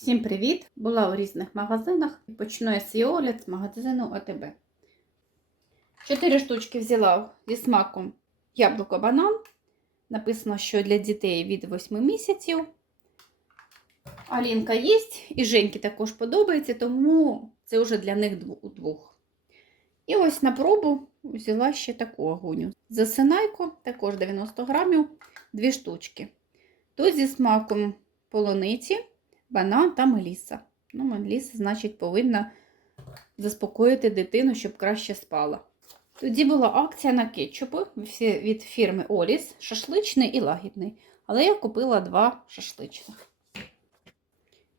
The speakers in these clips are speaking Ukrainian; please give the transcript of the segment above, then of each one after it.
Всім привіт! Була у різних магазинах і почну я свій огляд з магазину АТБ. Чотири штучки взяла зі смаком яблуко банан. Написано, що для дітей від 8 місяців. Алінка їсть, і Женьки також подобається, тому це вже для них двох. І ось на пробу взяла ще таку агоню. Засинайку, також 90 грамів, дві штучки. Тут зі смаком полуниці банан та меліса. Ну, меліса, значить, повинна заспокоїти дитину, щоб краще спала. Тоді була акція на кетчупи від фірми Оліс, шашличний і лагідний. Але я купила два шашличних.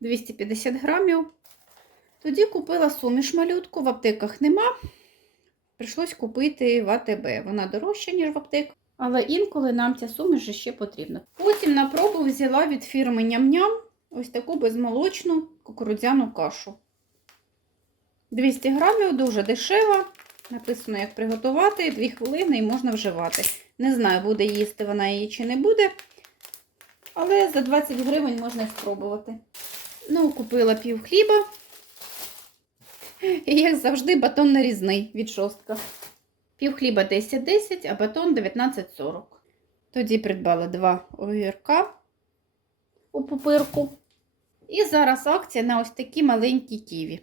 250 грамів. Тоді купила суміш малютку, в аптеках нема. Прийшлось купити в АТБ. Вона дорожча, ніж в аптеках. Але інколи нам ця суміш ще потрібна. Потім на пробу взяла від фірми Ням-Ням ось таку безмолочну кукурудзяну кашу. 200 грамів, дуже дешева. Написано, як приготувати, 2 хвилини і можна вживати. Не знаю, буде їсти вона її чи не буде. Але за 20 гривень можна спробувати. Ну, купила пів хліба. І, як завжди, батон нарізний від шостка. Пів хліба 10-10, а батон 19,40. Тоді придбала два огірка у пупирку. І зараз акція на ось такі маленькі ківі.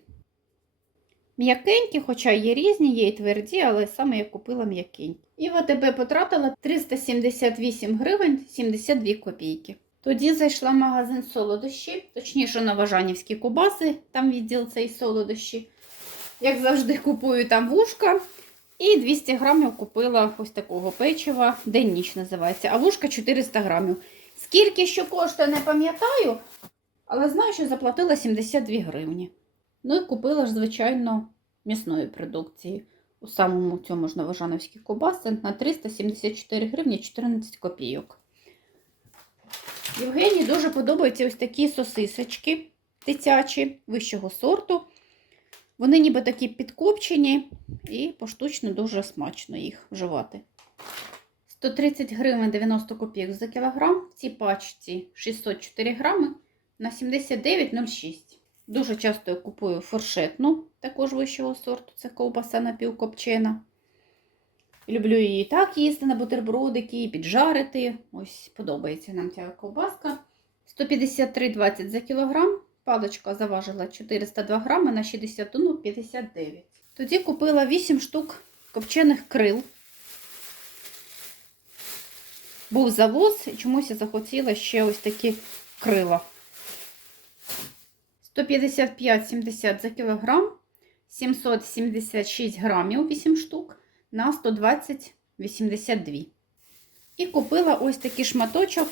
М'якенькі, хоча є різні, є і тверді, але саме я купила м'якенькі. І в АТБ потратила 378 гривень 72 копійки. Тоді зайшла в магазин солодощі, точніше новожанівські кубаси, там відділ цей солодощі. Як завжди, купую там вушка. І 200 грамів купила ось такого печива, день ніч називається, а вушка 400 грамів. Скільки що коштує, не пам'ятаю, але знаю, що заплатила 72 гривні. Ну і купила ж, звичайно, м'ясної продукції. У самому цьому ж новожановській кубаси на 374 гривні 14 копійок. Євгенії дуже подобаються ось такі сосисочки дитячі вищого сорту. Вони ніби такі підкопчені і поштучно дуже смачно їх вживати. 130 гривень 90 копійок за кілограм. В цій пачці 604 грами на 79,06. Дуже часто я купую форшетну, також вищого сорту. Це ковбаса напівкопчена. Люблю її так їсти на бутербродики, піджарити. Ось подобається нам ця ковбаска. 153,20 за кілограм. Паличка заважила 402 грами на 61,59. Тоді купила 8 штук копчених крил. Був завоз, і чомусь я захотіла ще ось такі крила. 155,70 за кілограм, 776 грамів 8 штук на 120,82. І купила ось такий шматочок,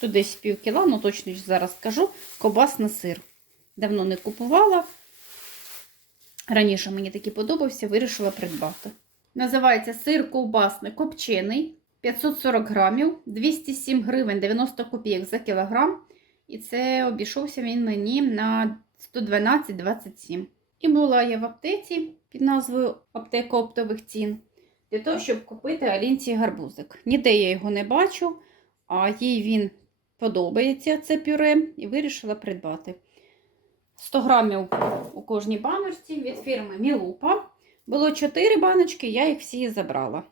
тут десь пів кіла, ну точно зараз скажу, кобасний сир. Давно не купувала. Раніше мені такий подобався, вирішила придбати. Називається сир ковбасний копчений. 540 грамів, 207 гривень 90 копійок за кілограм. І це обійшовся він мені на 112,27. І була я в аптеці під назвою Аптека оптових цін. Для того, щоб купити Алінці гарбузик. Ніде я його не бачу, а їй він подобається це пюре, і вирішила придбати. 100 грамів у кожній баночці від фірми Мілупа. Було 4 баночки, я їх всі забрала.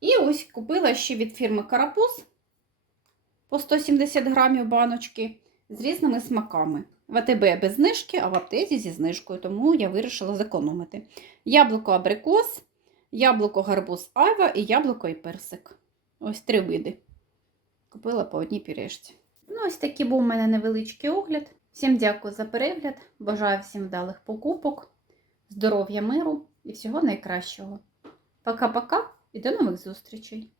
І ось купила ще від фірми Карапуз по 170 грамів баночки з різними смаками. В АТБ без знижки, а в аптеці зі знижкою, тому я вирішила зекономити. Яблуко абрикос, яблуко гарбуз айва і яблуко і персик. Ось три види. Купила по одній пюрешці. Ну, ось такий був у мене невеличкий огляд. Всім дякую за перегляд. Бажаю всім вдалих покупок, здоров'я, миру і всього найкращого. Пока-пока і до нових зустрічей!